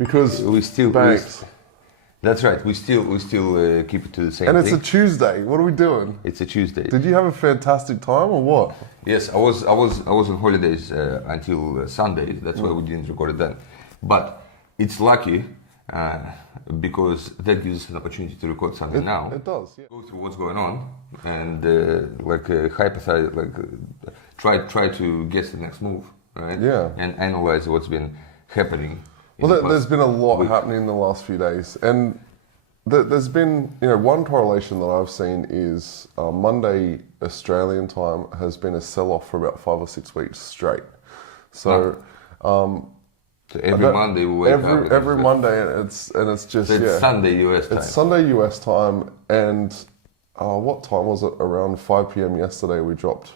because we still banks. That's right. We still keep it to the same And thing. it's a Tuesday. What are we doing? It's a Tuesday. Did you have a fantastic time or what? Yes, I was on holidays until Sunday. That's why we didn't record it then. But it's lucky because that gives us an opportunity to record something now. It does. Yeah. Go through what's going on and hypothesize, try to guess the next move, right? Yeah. And analyze what's been happening. Well, there's been a lot happening in the last few days, and there's been, one correlation that I've seen is Monday Australian time has been a sell-off for about 5 or 6 weeks straight. So, So every Monday we wake up. Every Monday, and it's just So it's Sunday US time. It's Sunday US time, and what time was it? Around 5 p.m. yesterday, we dropped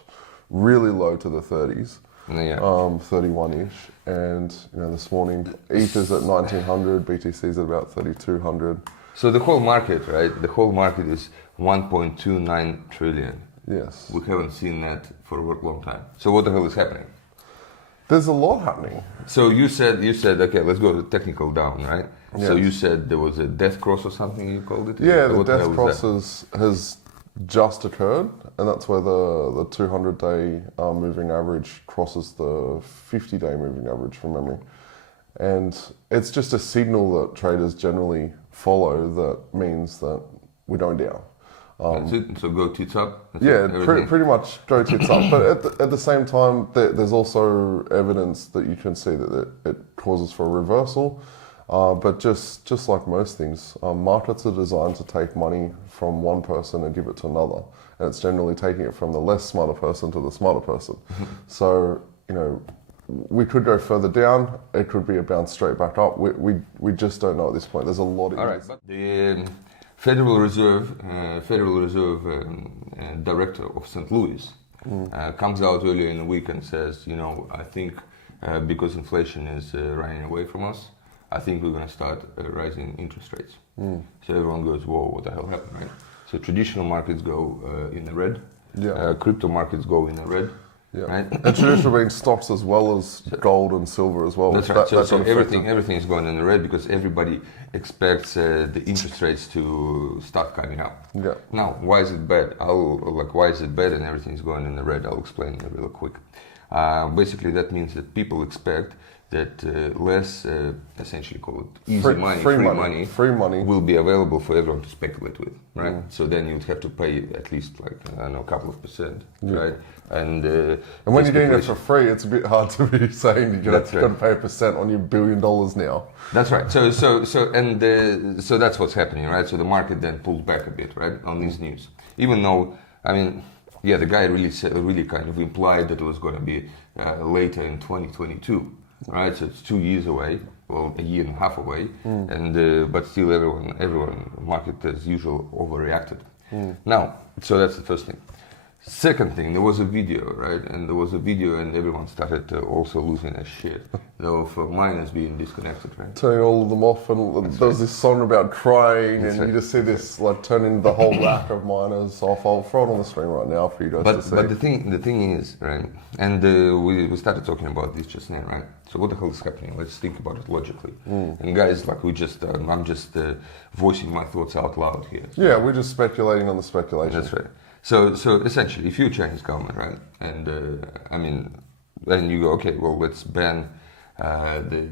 really low to the 30s. Yeah. 31-ish, and this morning Ether's at 1900, BTC's at about 3200. So the whole market, right? The whole market is 1.29 trillion. Yes. We haven't seen that for a long time. So what the hell is happening? There's a lot happening. So you said okay, let's go to technical down, right? Yes. So you said there was a death cross or something you called it? Yeah, the What death hell cross has just occurred, and that's where the 200-day moving average crosses the 50-day moving average from memory. And it's just a signal that traders generally follow that means that we're going down. That's it? So go tits up? Yeah, pretty much go tits up. But at the same time, there's also evidence that you can see that it causes for a reversal. But just like most things, markets are designed to take money from one person and give it to another. And it's generally taking it from the less smarter person to the smarter person. So, we could go further down. It could be a bounce straight back up. We just don't know at this point. There's a lot of... All right, but the Federal Reserve Director of St. Louis comes out earlier in the week and says, I think because inflation is running away from us, I think we're going to start rising interest rates. So everyone goes, whoa, what the hell happened, right? So traditional markets go in the red. Yeah. Crypto markets go in the red. Yeah. Right? And traditional being stocks as well as gold and silver as well. That's right. So everything is going in the red because everybody expects the interest rates to start coming up. Yeah. Now, why is it bad? Why is it bad and everything is going in the red? I'll explain it real quick. Basically, that means that people expect that less, essentially called free money will be available for everyone to speculate with, right? So then you'd have to pay at least a couple of percent, right? And when you're doing it for free, it's a bit hard to be saying you're going to pay a percent on your $1 billion now. That's right. So that's what's happening, right? So the market then pulled back a bit, right, on these news, even though the guy really kind of implied that it was going to be later in 2022. Right, so it's 2 years away, well, a year and a half away, and but still everyone, market as usual, overreacted. Now, so that's the first thing. Second thing, there was a video, right, and everyone started also losing their shit. Of miners being disconnected, right? Turning all of them off, and there was this song about crying, you just see this turning the whole rack of miners off. I'll throw it on the screen right now for you guys to see. But the thing is, right, and we started talking about this just now, right? So what the hell is happening? Let's think about it logically. And guys, I'm just voicing my thoughts out loud here. So. Yeah, we're just speculating on the speculation. That's right. So essentially, if you're Chinese government, right, and then you go, okay, well, let's ban the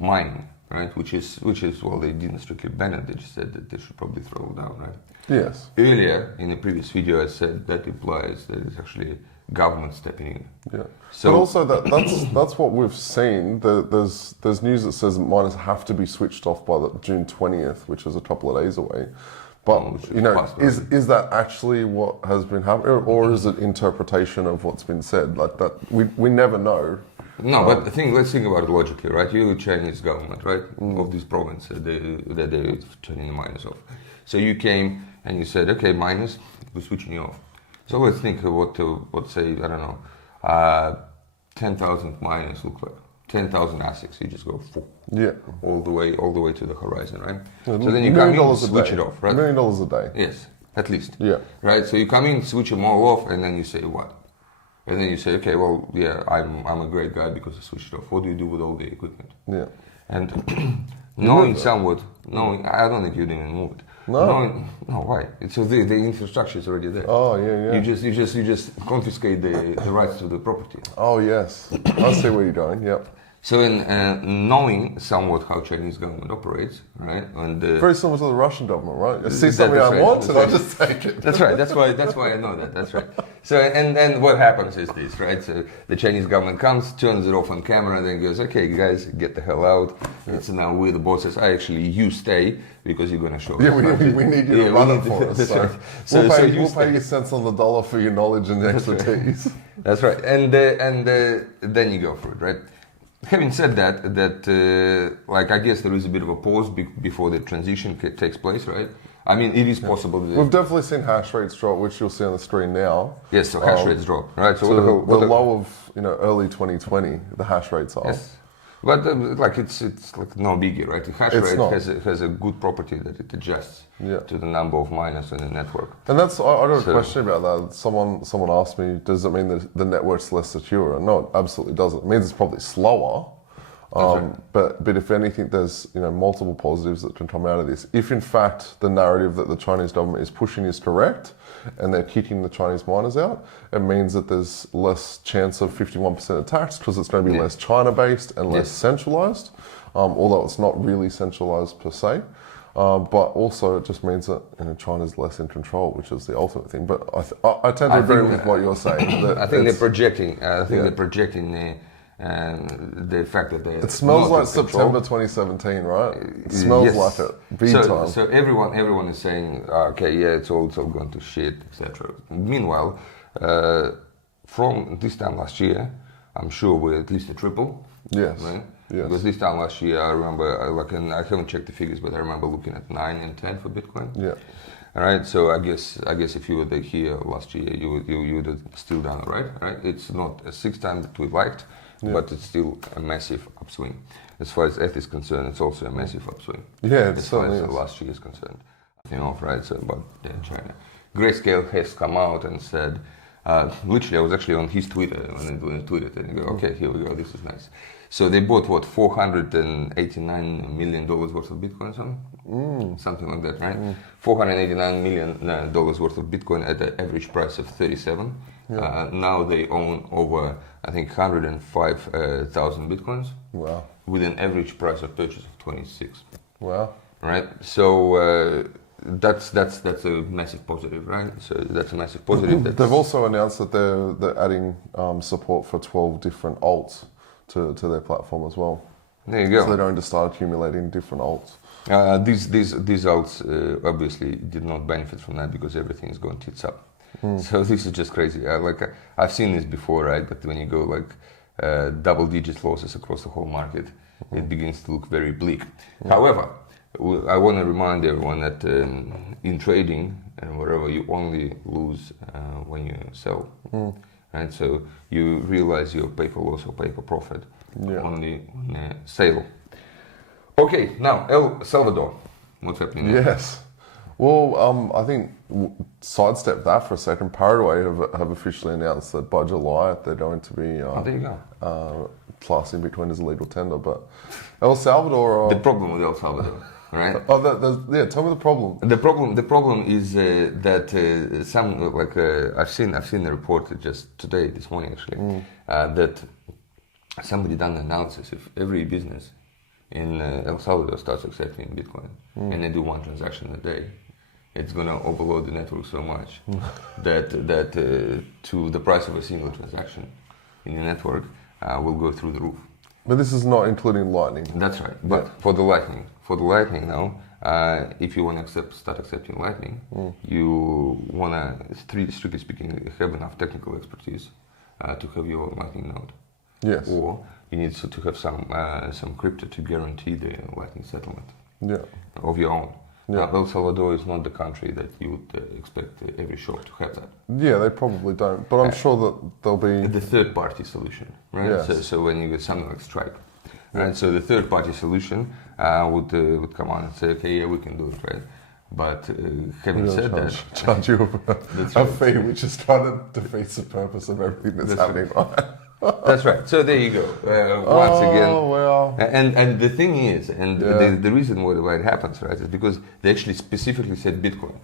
mining, right, which is well, they didn't strictly ban it, they just said that they should probably throw it down, right? Yes. Earlier in the previous video, I said that implies that it's actually government stepping in. Yeah. So, but also that's what we've seen. There's news that says miners have to be switched off by June 20th, which is a couple of days away. But is that actually what has been happening, or is it interpretation of what's been said? Like that, we never know. No, but let's think about it logically, right? You're the Chinese government, right, of this province that they're turning the miners off. So you came and you said, okay, miners, we're switching you off. So let's think of what say, I don't know, 10,000 miners look like. 10,000 ASICs, you just go all the way to the horizon, right? Yeah, so then you come in, switch it off, right? $1 million a day. Yes, at least. Yeah. Right. So you come in, switch them all off, and then you say what? And then you say, okay, well, yeah, I'm a great guy because I switched it off. What do you do with all the equipment? Yeah. And knowing somewhat, I don't think you'd even move it. No. No, why? So the infrastructure is already there. Oh, yeah. You just confiscate the rights to the property. Oh, yes. I see where you're going. Yep. So in knowing somewhat how Chinese government operates, right? And very similar to the Russian government, right? I see That's something I right, want, that's and I right. just take it. That's right. That's why I know that. That's right. So and then what happens is this, right? So the Chinese government comes, turns it off on camera, and then goes, "Okay, guys, get the hell out. It's now we're the bosses. Actually, you stay because you're gonna show." Yeah, us, we need you to run it for us. That's So, right. we'll pay you cents on the dollar for your knowledge and expertise. That's right. And then you go for it, right? Having said that, like I guess there is a bit of a pause before the transition takes place, right? I mean, it is possible. We've definitely seen hash rates drop, which you'll see on the screen now. Yes, so hash rates drop, right? So So what the low of early 2020, the hash rates are. Yes. But like it's like no biggie, right? The hash It's rate not. has a good property that it adjusts Yeah. to the number of miners in the network. And that's I got a So- question about that. Someone asked me, does it mean that the network's less secure? And no, it absolutely doesn't. It means it's probably slower. But if anything, there's multiple positives that can come out of this. If in fact the narrative that the Chinese government is pushing is correct, and they're kicking the Chinese miners out, it means that there's less chance of 51% attacks because it's going to be less China-based and less centralized, although it's not really centralized per se. But also it just means that China's less in control, which is the ultimate thing. But I tend to agree with what you're saying. That I think they're projecting. They're projecting the fact that they. it smells not like in control. September 2017, right? It smells Yes. like it. Big time. So everyone is saying, okay, yeah, it's all going to shit, etc. Meanwhile, from this time last year, I'm sure we're at least a triple. Yes. Right? Yes. Because this time last year, I remember, and I haven't checked the figures, but I remember looking at 9 and 10 for Bitcoin. Yeah. All right. So I guess if you were here last year, you would have still done it, right? It's not a 6 times that we liked, but it's still a massive upswing. As far as ETH is concerned, it's also a massive upswing. Yeah, it as far certainly as is. last year is concerned. Right? So about China. Grayscale has come out and said, literally, I was actually on his Twitter when I tweeted, and you go, okay, here we go, this is nice. So they bought what, $489 million worth of Bitcoin, something like that, right? $489 million worth of Bitcoin at the average price of 37. Now they own over, I think, 105,000 Bitcoins. Wow. With an average price of purchase of 26. Wow. Right. So that's a massive positive, right? So that's a massive positive. They've also announced that they're adding support for 12 different alts to their platform as well. There you go. So they're going to start accumulating different alts. These alts obviously did not benefit from that because everything is going tits up. So this is just crazy. I've seen this before, right? But when you go double-digit losses across the whole market, it begins to look very bleak. However, I want to remind everyone that in trading and wherever, you only lose when you sell. Right? So you realize your paper loss or paper profit only on a sale. Okay, now El Salvador. What's happening there? Yes. Well, I think sidestep that for a second. Paraguay have officially announced that by July they're going to be There you go. classing Bitcoin as a legal tender. But El Salvador. The problem with El Salvador, right? Tell me the problem. The problem is that some I've seen the report just today, this morning actually, that somebody done an analysis. If every business in El Salvador starts accepting Bitcoin and they do one transaction a day, it's gonna overload the network so much that to the price of a single transaction in the network will go through the roof. But this is not including Lightning. That's right. But for the Lightning now, if you want to start accepting Lightning, you want to, strictly speaking, have enough technical expertise to have your Lightning node. Yes. Or you need to have some crypto to guarantee the Lightning settlement of your own. Yeah. Now, El Salvador is not the country that you would expect every shop to have that. Yeah, they probably don't. But I'm sure that there'll be The third-party solution, right? Yes. So when you get something like Stripe, right? So the third-party solution would come on and say, okay, yeah, we can do it, right? But having said that, charge you That's a right. fee, which is trying to defeat the purpose of everything that's happening. Right? that's right. So there you go. Once again, Oh well. and the thing is, and Yeah. the reason why it happens, right, is because they actually specifically said Bitcoin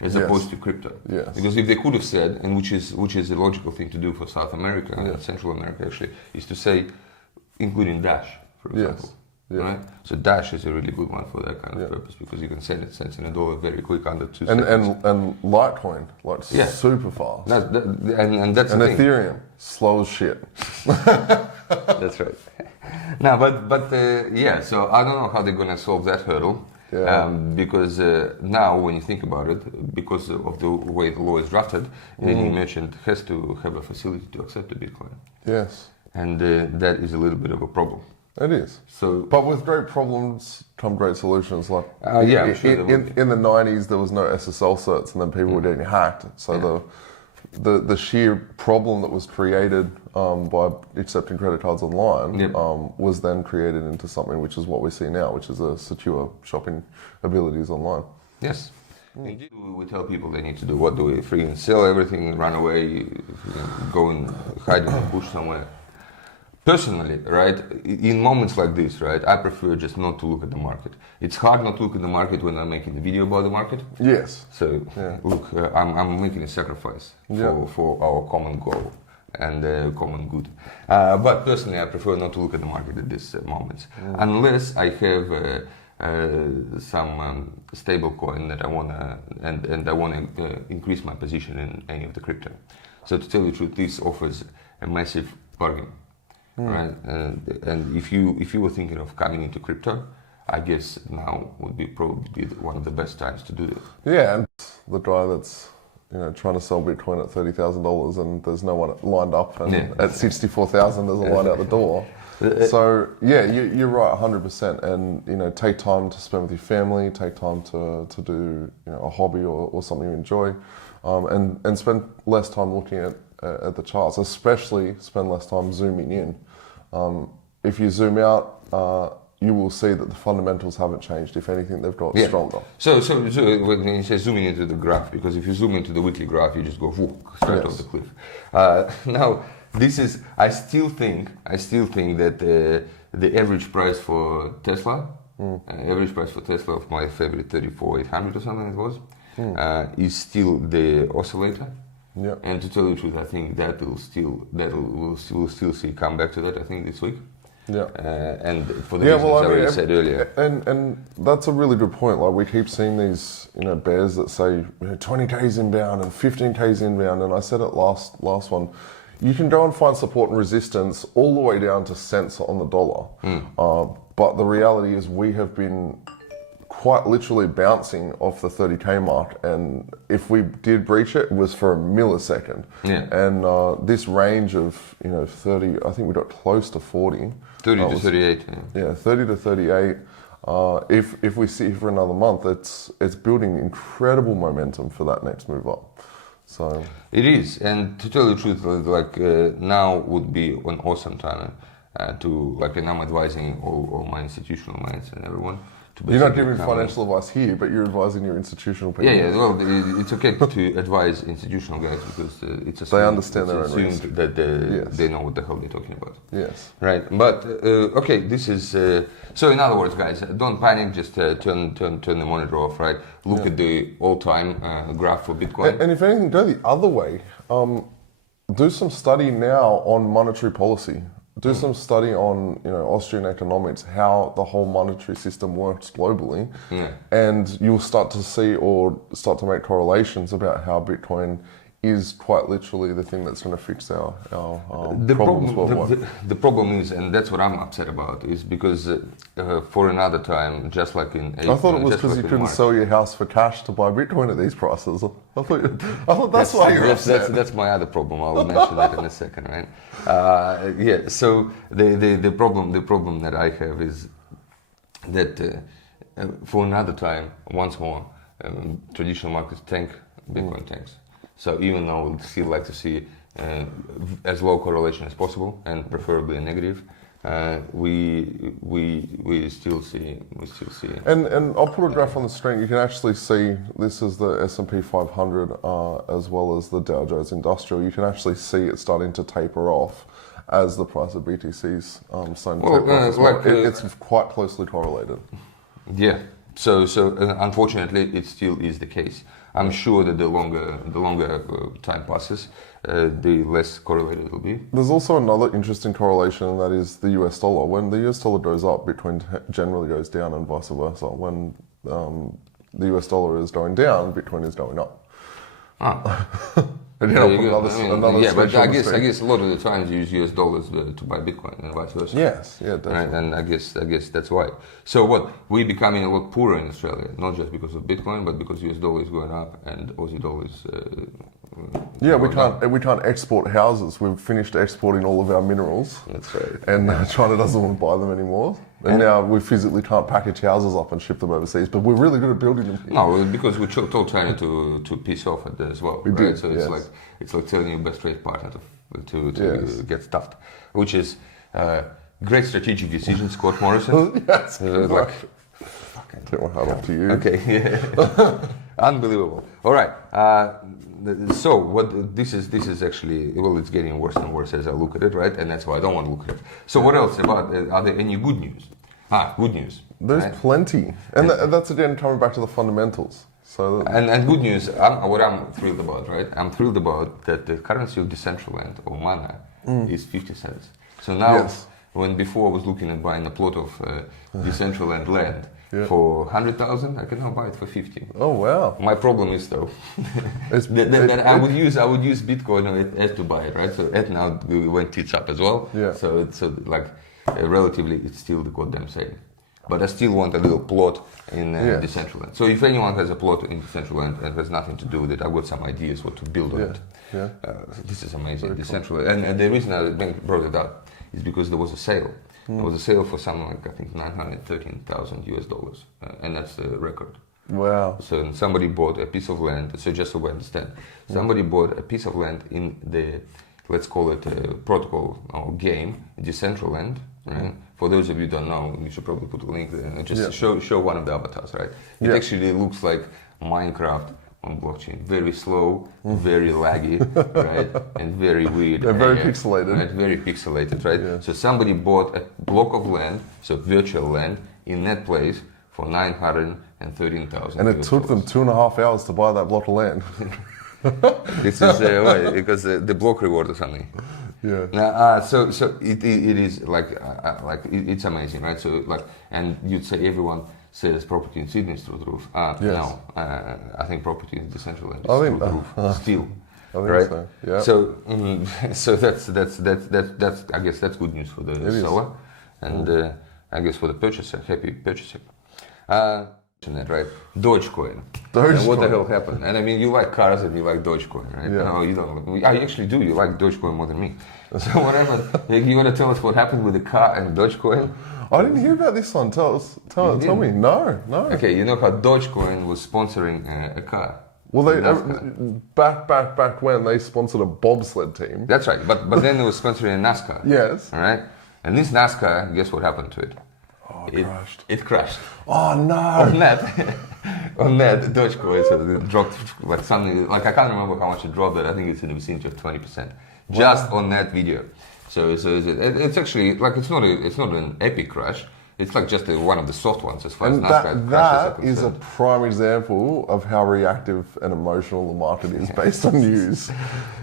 as Yes. opposed to crypto. Yes. Because if they could have said, and which is a logical thing to do for South America and Yes. Central America actually, is to say, including Dash, for example. Yes. Yeah. Right? So Dash is a really good one for that kind of Yeah. purpose because you can send it cents in a dollar very quick under 2 And seconds. and Litecoin, like Yeah. super fast. And that's And the thing. Ethereum, slow as shit. That's right. No, but yeah. So I don't know how they're gonna solve that hurdle. Yeah. Because now, when you think about it, because of the way the law is drafted, any merchant has to have a facility to accept the Bitcoin, Yes, and that is a little bit of a problem. it is. So But with great problems come great solutions. Like yeah, I'm sure there will in the 90s, there was no SSL certs, and then people were getting hacked. So the sheer problem that was created by accepting credit cards online Yep. was then created into something which is what we see now, which is a secure shopping abilities online. yes. Indeed, we tell people they need to do what? Do we free and sell everything, run away, go and hide in the bush somewhere? Personally, right, in moments like this, right, I prefer just not to look at the market. It's hard not to look at the market when I'm making the video about the market. Yes. So, Yeah. look, I'm making a sacrifice for our common goal and common good. But personally, I prefer not to look at the market at this moment, unless I have some stable coin that I wanna and I wanna increase my position in any of the crypto. So to tell you the truth, this offers a massive bargain. Right, and if you were thinking of coming into crypto, I guess now would be probably one of the best times to do it. Yeah, and the guy that's trying to sell Bitcoin at $30,000 and there's no one lined up, and at 64,000 there's a line out the door. So yeah, you're right, 100%. And take time to spend with your family, take time to do a hobby or something you enjoy, and spend less time looking at the charts. Especially spend less time zooming in. If you zoom out, you will see that the fundamentals haven't changed. If anything, they've got stronger. So when you say zooming into the graph, because if you zoom into the weekly graph, you just go straight off the cliff. Now, I still think that the average price for Tesla, of my favorite 34,800 or something it was, is still the oscillator. Yeah. And to tell you the truth, I think we'll still see come back to that. I think this week. Yeah. And for the reasons I already said earlier. And that's a really good point. Like we keep seeing these, bears that say 20K's inbound and 15K's inbound. And I said it last one. You can go and find support and resistance all the way down to cents on the dollar. But the reality is we have been quite literally bouncing off the 30K mark, and if we did breach it, it was for a millisecond. Yeah. And this range of 30, I think we got close to 40. 30 to 38. Yeah, 30 to 38. If we see for another month, it's building incredible momentum for that next move up. So it is, and to tell you the truth, now would be an awesome time and I'm advising all my institutional clients and everyone. You're not giving financial advice here, but you're advising your institutional people. Yeah. Well, it's okay to advise institutional guys because it's assumed, they understand their own risk. That they know what the hell they're talking about. Yes. Right. But okay, this is so. In other words, guys, don't panic. Just turn the monitor off. Right. Look at the all-time graph for Bitcoin. And if anything, go the other way. Do some study now on monetary policy. Do some study on Austrian economics, how the whole monetary system works globally, and you'll start to see or start to make correlations about how Bitcoin is quite literally the thing that's going to fix our problems worldwide. The problem is, and that's what I'm upset about, is because for another time, just like in April, I thought it was because you couldn't sell your house for cash to buy Bitcoin at these prices. I thought that's why you're upset. That's my other problem. I'll mention that in a second, right? Yeah. So the problem that I have is that for another time, once more, traditional markets tank, Bitcoin tanks. So even though we'd still like to see as low correlation as possible, and preferably a negative, we still see. And I'll put a graph on the screen. You can actually see this is the S&P 500 as well as the Dow Jones Industrial. You can actually see it starting to taper off as the price of BTC's starting to taper off as well. It's quite closely correlated. Yeah. So unfortunately, it still is the case. I'm sure that the longer time passes, the less correlated it will be. There's also another interesting correlation, and that is the US dollar. When the US dollar goes up, Bitcoin generally goes down, and vice versa. When the US dollar is going down, Bitcoin is going up. But I guess a lot of the times you use US dollars to buy Bitcoin and vice versa. Yes, yeah, definitely. Right? And I guess that's why. So what? We're becoming a lot poorer in Australia, not just because of Bitcoin, but because US dollar is going up and Aussie dollar is. We can't export houses. We've finished exporting all of our minerals. That's right. And China doesn't want to buy them anymore. And now we physically can't package houses up and ship them overseas, but we're really good at building them here. No, because we told China to piss off at that as well. We did, So it's like telling your best trade partner to get stuffed, which is great strategic decision, Scott Morrison. Yes, fucking take my hat off to you. Okay, yeah. Unbelievable. All right. So what this is actually, well, it's getting worse and worse as I look at it, right? And that's why I don't want to look at it. So what else about? Are there any good news? Good news. There's plenty, and that's again coming back to the fundamentals. So and good news. What I'm thrilled about, right? I'm thrilled about that the currency of Decentraland or Mana is 50 cents. So now, when before I was looking at buying a plot of Decentraland land. Yeah. For 100,000, I can now buy it for 50. Oh wow! My problem is though that I would use Bitcoin on it to buy it, right? So it now went tits up as well. Yeah. So relatively, it's still the goddamn same. But I still want a little plot in Decentraland. So if anyone has a plot in Decentraland and has nothing to do with it, I've got some ideas what to build on it. Yeah. This is amazing, Decentraland, and the reason I brought it up is because there was a sale. There was a sale for something like, I think, $913,000 US, and that's the record. Wow. So somebody bought a piece of land, so just so we understand, somebody bought a piece of land in the, let's call it a protocol or game, Decentraland, right? For those of you who don't know, you should probably put a link there, just show one of the avatars, right? It actually looks like Minecraft on blockchain. Very slow, very laggy, right? And very weird. They're very pixelated. Right? Very pixelated, right? Yeah. So somebody bought a block of land, so virtual land, in that place for $913,000. And it took them 2.5 hours to buy that block of land. This is why, because the block reward or something. Yeah. Now, so it is like it's amazing, right? So and you'd say everyone says property in Sydney is through the roof. No, I think property in Decentraland is through the roof still. I think right? so. Yeah. So that's I guess that's good news for the seller, and I guess for the purchaser, happy purchasing. Right? Dogecoin. And what the hell happened? And I mean, you like cars and you like Dogecoin, right? Yeah. No, you don't. I actually do. You like Dogecoin more than me. So whatever. You want to tell us what happened with the car and Dogecoin? I didn't hear about this one. Tell me. No. Okay, you know how Dogecoin was sponsoring a car. Well, they back when they sponsored a bobsled team. That's right. But then they were sponsoring a NASCAR. Yes. All right. And this NASCAR, guess what happened to it? Oh, it crashed. It crashed. Oh no! On that Dogecoin, so it dropped like something like I can't remember how much it dropped, but I think it's in the vicinity of 20%, just on that video. So it's actually like it's not an epic crash. It's like just one of the soft ones as far as NASCAR crashes that is a prime example of how reactive and emotional the market is based on news.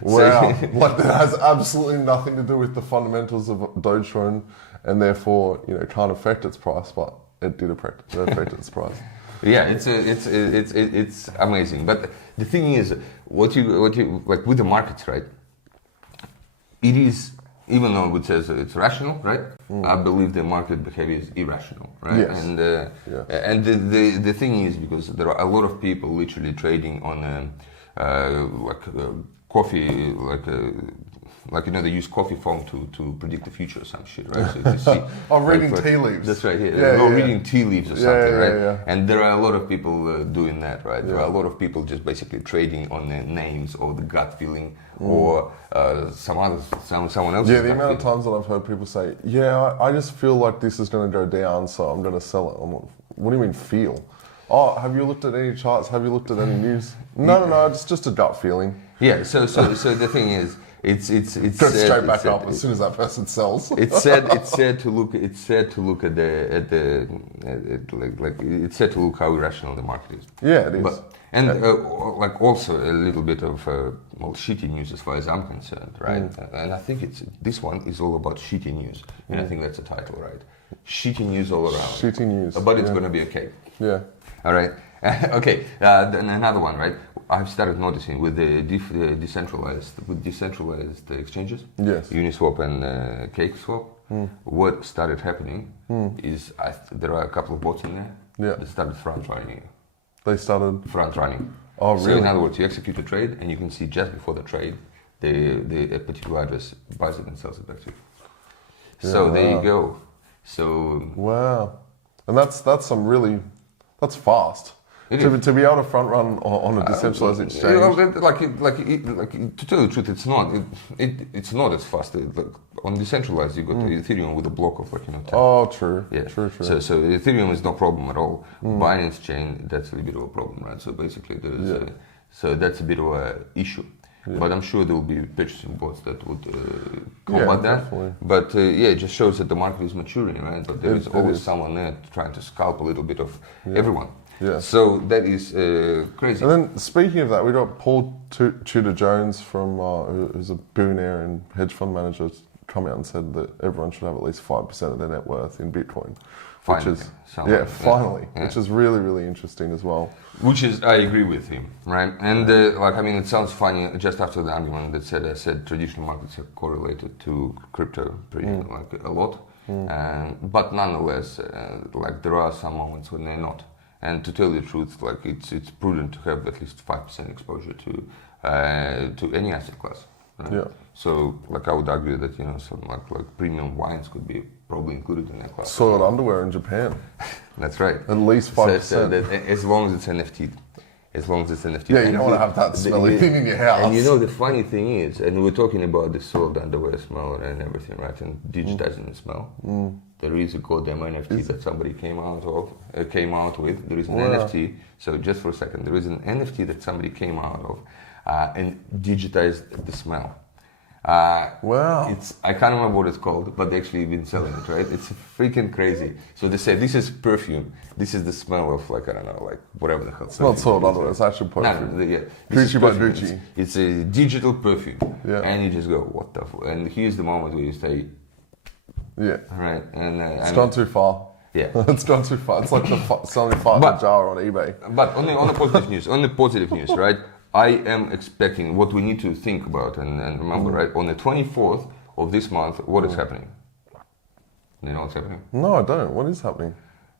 Wow! Like that has absolutely nothing to do with the fundamentals of Dogecoin, and therefore can't affect its price, but it did affect its price. Yeah, it's amazing. But the thing is, what you like with the markets, right? It is, even though it says it's rational, right? I believe the market behavior is irrational, right? Yes. And the thing is, because there are a lot of people literally trading on coffee, like they use coffee foam to predict the future or some shit, right? So you see, reading tea leaves. That's right. Reading tea leaves or something, right? Yeah. And there are a lot of people doing that, right? There are a lot of people just basically trading on their names or the gut feeling or someone else. Yeah, the amount of times that I've heard people say, I just feel like this is going to go down, so I'm going to sell it. I'm like, what do you mean feel? Oh, have you looked at any charts? Have you looked at any news? No, it's just a gut feeling. Yeah, so the thing is, it's Go straight back up as soon as that person sells. It's said to look at the it's said to look how irrational the market is. Yeah, it is. But like also a little bit of shitty news as far as I'm concerned, right? And I think this one is all about shitty news, and I think that's the title, right? Shitty news all around. Shitty news. But it's gonna be okay. Yeah. All right. Okay. Then another one, right? I've started noticing with the decentralized exchanges, yes, Uniswap and CakeSwap. What started happening is there are a couple of bots in there that started front running. They started front running. Oh, really? So in other words, you execute a trade, and you can see just before the trade, a particular address buys it and sells it back to you. Yeah, so there you go. So wow, and that's fast. To be able to front run on a decentralized exchange. To tell you the truth, it's not as fast. On decentralized, you got Ethereum with a block of 10. Oh, true. Yeah. True. So Ethereum is no problem at all. Binance chain, that's a bit of a problem, right? So basically, so that's a bit of an issue. Yeah. But I'm sure there will be purchasing bots that would combat that. Definitely. But it just shows that the market is maturing, right? But there is always someone there trying to scalp a little bit of everyone. Yeah. So that is crazy. And then speaking of that, we got Paul Tudor Jones from who's a billionaire and hedge fund manager, come out and said that everyone should have at least 5% of their net worth in Bitcoin. Finally, which is really, really interesting as well. Which is, I agree with him, right? And it sounds funny. Just after the argument that said traditional markets are correlated to crypto a lot, but nonetheless, there are some moments when they're not. And to tell you the truth, it's prudent to have at least 5% exposure to any asset class. Right? Yeah. So I would argue that some like premium wines could be probably included in that class. Soiled underwear in Japan. That's right. At least 5%. So as long as it's NFT. As long as it's NFT. Yeah, you don't want to have that smelly thing in your house. And the funny thing is, and we're talking about the soiled underwear smell and everything, right? And digitizing the smell. There is a goddamn NFT that somebody came out with. There is an NFT. So just for a second, there is an NFT that somebody came out of and digitized the smell. Wow. I can't remember what it's called, but they actually been selling it, right? It's freaking crazy. So they say this is perfume. This is the smell of whatever the hell. It's not soiled underwear. It's actual perfume. Gucci by Gucci. It's a digital perfume. Yeah. And you just go, what the fuck? And here's the moment where you say, yeah. Right. And it's gone too far. Yeah. It's gone too far. It's like selling fart in a jar on eBay. But on the positive news, right? I am expecting what we need to think about and remember, right? On the 24th of this month, what is happening? You know what's happening? No, I don't. What is happening?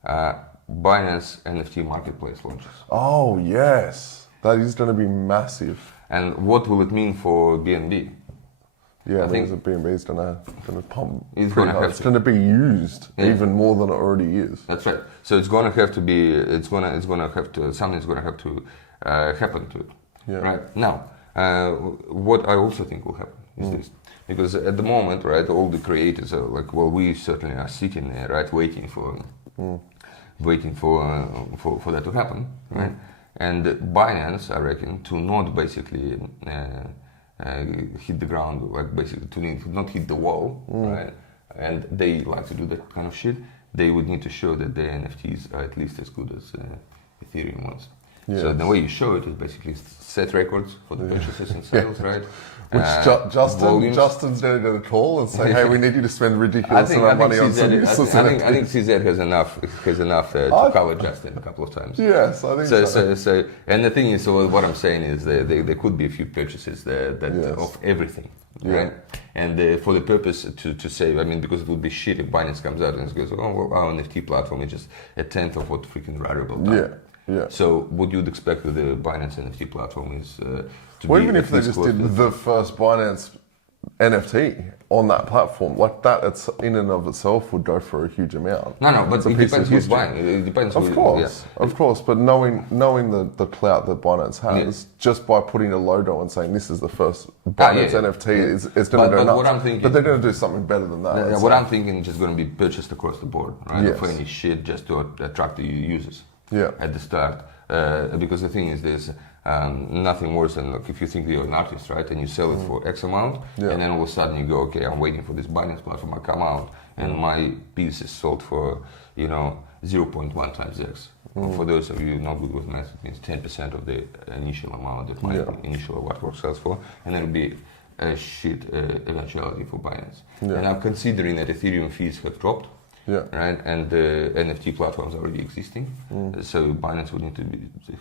Binance NFT marketplace launches. Oh, yes. That is going to be massive. And what will it mean for BNB? Yeah, I think the BNB is going to pump. It's going to be used even more than it already is. That's right. So it's going to have to be. Something's going to have to happen to it. Yeah. Right now, what I also think will happen is this, because at the moment, right, all the creators are we certainly are sitting there, right, waiting for that to happen, right, and Binance, I reckon, to not basically hit the ground, basically to not hit the wall, right, and they like to do that kind of shit. They would need to show that their NFTs are at least as good as Ethereum ones. Yes. So the way you show it is basically set records for the purchases and sales, right? Which Justin's going to call and say, hey, we need you to spend ridiculous amount of money on some useless NFTs. I think CZ has enough to cover Justin a couple of times. Yes, I think so. And the thing is, so what I'm saying is there could be a few purchases of everything, right? And for the purpose to say, because it would be shit if Binance comes out and goes, oh, well, our NFT platform is just a tenth of what freaking Rarible done. Yeah. So what you'd expect with the Binance NFT platform is even if they just did the first Binance NFT on that platform, like that, it's in and of itself would go for a huge amount. No, but It's a it piece depends of who's history. buying. It depends. Of course, of course. But knowing the clout that Binance has, just by putting a logo and saying this is the first Binance NFT, is going to go but nuts. what I'm thinking, but they're going to do something better than that. Yeah, what I'm thinking is just going to be purchased across the board, right? Yes. For any shit, just to attract the users. Yeah. At the start, because the thing is, there's nothing worse than like if you think you're an artist, right, and you sell it for X amount, and then all of a sudden you go, okay, I'm waiting for this Binance platform to come out, and my piece is sold for 0.1 times X. For those of you not good with math, it means 10% of the initial amount that my initial artwork sells for, and it'll be a shit eventuality for Binance. And I'm considering that Ethereum fees have dropped. Yeah. Right, and the NFT platforms are already existing, so Binance would need to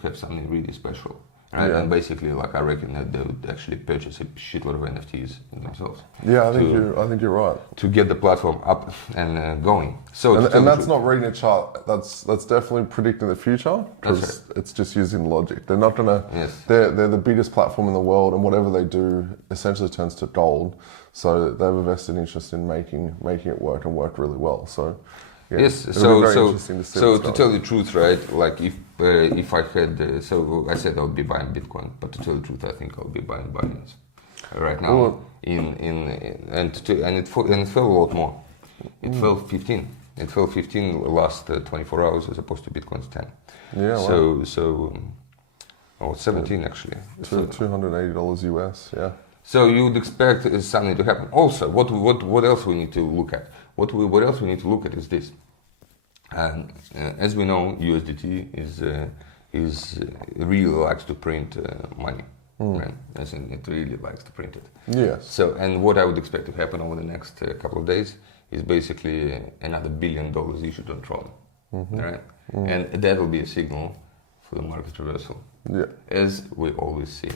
have something really special, right? Yeah. And basically, like I reckon that they would actually purchase a shitload of NFTs themselves. Yeah, I think you're right. To get the platform up and going. So, and that's not reading a chart. That's definitely predicting the future because it's just using logic. They're not gonna. Yes. They're the biggest platform in the world, and whatever they do essentially turns to gold. So they have a vested interest in making it work and work really well. So yeah, yes. it'll be very interesting to see so what's to going tell the truth, right? Like if I had, so I said I would be buying Bitcoin, but to tell the truth, I think I'll be buying Binance right now. Well, And it fell a lot more. It fell 15. It fell 15 last 24 hours as opposed to Bitcoin's 10. Yeah. Wow. So 17 actually. $280 US. Yeah. So you would expect something to happen. Also, what else we need to look at? What else we need to look at is this. As we know, USDT is really likes to print money, right? As in, it really likes to print it. Yes. So, and what I would expect to happen over the next couple of days is basically another $1 billion issued on Tron, right? And that will be a signal for the market reversal, as we always see.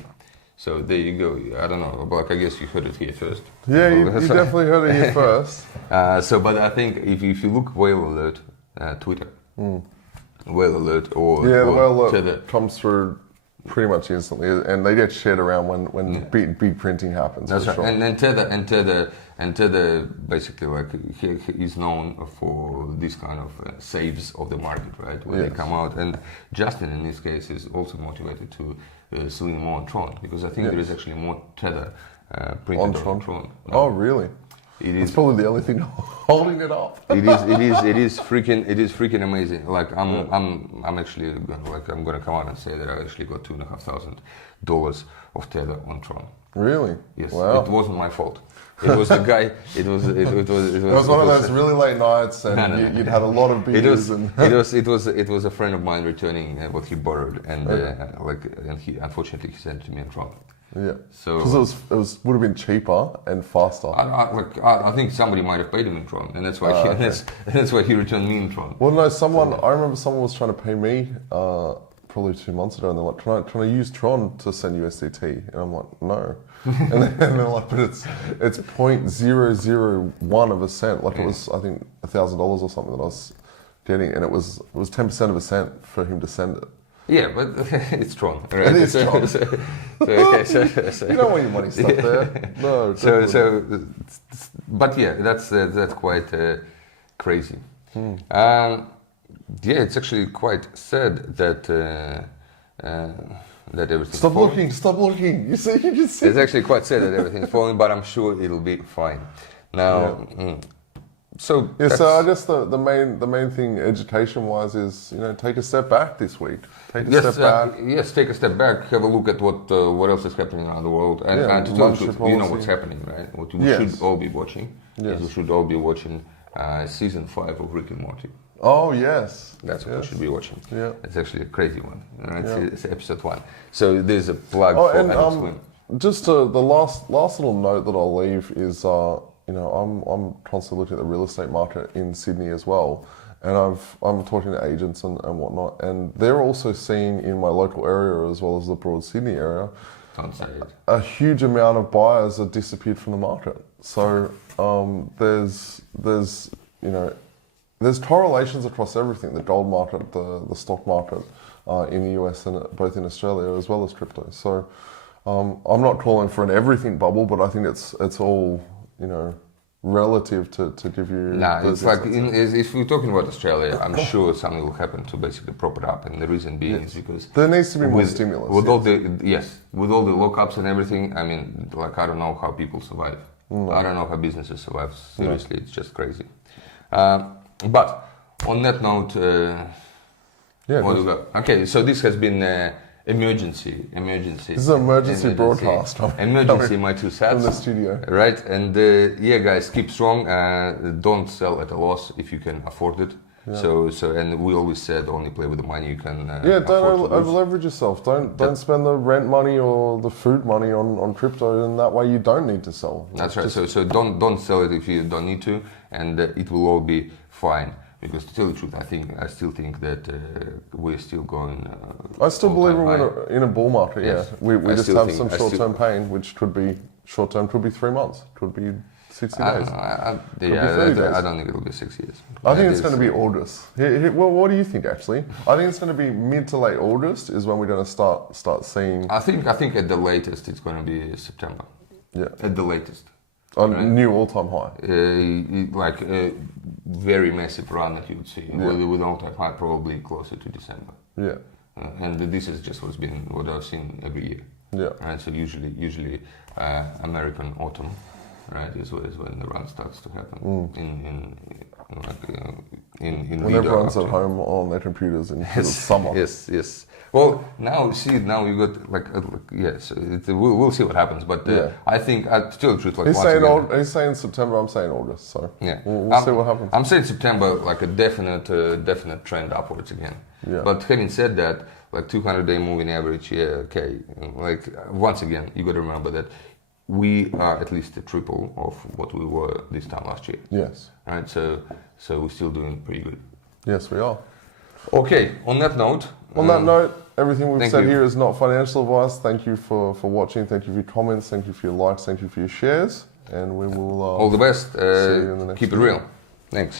So there you go. I don't know, but I guess you heard it here first. Yeah, you definitely heard it here first. But I think if you look Whale Alert, Twitter, Whale Alert or the Whale Alert Tether. comes through pretty much instantly, and they get shared around when big printing happens. That's right. Sure. And Tether basically like he is known for this kind of saves of the market, right? When they come out, and Justin in this case is also motivated to selling more on Tron because I think there is actually more Tether printed on Tron. No. Oh, really? It's probably the only thing holding it up. It is freaking amazing. Like I'm actually gonna come out and say that I actually got $2,500 of Tether on Tron. Really? Yes. Wow. It wasn't my fault. It was the guy. It was one of those really late nights, and you'd had a lot of beers. It was a friend of mine returning what he borrowed, and he unfortunately he sent it to me in Tron. Yeah. So because it would have been cheaper and faster. I think somebody might have paid him in Tron, and that's why that's why he returned me in Tron. Well, no, I remember someone was trying to pay me probably 2 months ago, and they're like trying to use Tron to send USDT, and I'm like, no. And they're like, but it's 0.001 of a cent. Like it was, I think, $1,000 or something that I was getting, and it was 10% of a cent for him to send it. Yeah, but it's Tron. Right? It is Tron. So you don't want your money stuck there. No. But yeah, that's quite crazy. Yeah, it's actually quite sad that everything. Stop looking. You just see. It's actually quite sad that everything's falling, but I'm sure it'll be fine. Now, so I guess the main thing education wise is take a step back this week. Take a step back. Yes, take a step back. Have a look at what else is happening around the world, and to tell the truth, you know what's happening, right? What we should all be watching. Yes. We should all be watching season 5 of Rick and Morty. Oh yes, that's what we should be watching. Yeah, it's actually a crazy one. Right? It's episode 1. So there's a plug for Adult Swim. Just the last little note that I'll leave is, I'm constantly looking at the real estate market in Sydney as well, and I'm talking to agents and whatnot, and they're also seeing in my local area as well as the broad Sydney area, a huge amount of buyers have disappeared from the market. So there's correlations across everything, the gold market, the stock market in the US and both in Australia as well as crypto. So I'm not calling for an everything bubble, but I think it's all, you know, relative to give you. Nah, those it's like insights. if we're talking about Australia, I'm sure something will happen to basically prop it up, and the reason being is because there needs to be more stimulus. With all the with all the lockups and everything. I mean, like I don't know how people survive. No. I don't know how businesses survive. Seriously, it's just crazy. But on that note, what do we got? Okay, so this has been emergency. This is an emergency broadcast. Emergency, MyTwoSats from the studio. Right, and yeah, guys, keep strong. Don't sell at a loss if you can afford it. Yeah. So, and we always said only play with the money you can. Don't over leverage yourself. Don't spend the rent money or the food money on crypto, and that way you don't need to sell. That's right. So don't sell it if you don't need to, and it will all be fine. Because to tell the truth, I still think that we're still going. I still believe we're in a bull market. Yes. Yeah, we just have some short-term pain, which could be short-term, could be 3 months, could be 60 days. I don't think it'll be 6 years. I think it's going to be August. Well, what do you think? Actually, I think it's going to be mid to late August is when we're going to start seeing. I think at the latest it's going to be September. Yeah. At the latest. A new all-time high. Like a very massive run that you would see with all-time high probably closer to December. Yeah. And this is just what I've seen every year. Yeah. Right. So usually American autumn, right, is when the run starts to happen. When everyone's at home on their computers in the summer. Yes. Well, now you got yes. We'll see what happens, but I think to tell the truth, like he's saying September. I'm saying August. So yeah, we'll see what happens. I'm saying September, like a definite trend upwards again. Yeah. But having said that, like 200-day moving average, okay. Like once again, you got to remember that we are at least a triple of what we were this time last year. Yes. Right. So we're still doing pretty good. Yes, we are. Okay. On that note. Everything we've said here is not financial advice. Thank you for watching. Thank you for your comments. Thank you for your likes. Thank you for your shares. And we will. All the best. See you in the next Keep it video. real. Thanks.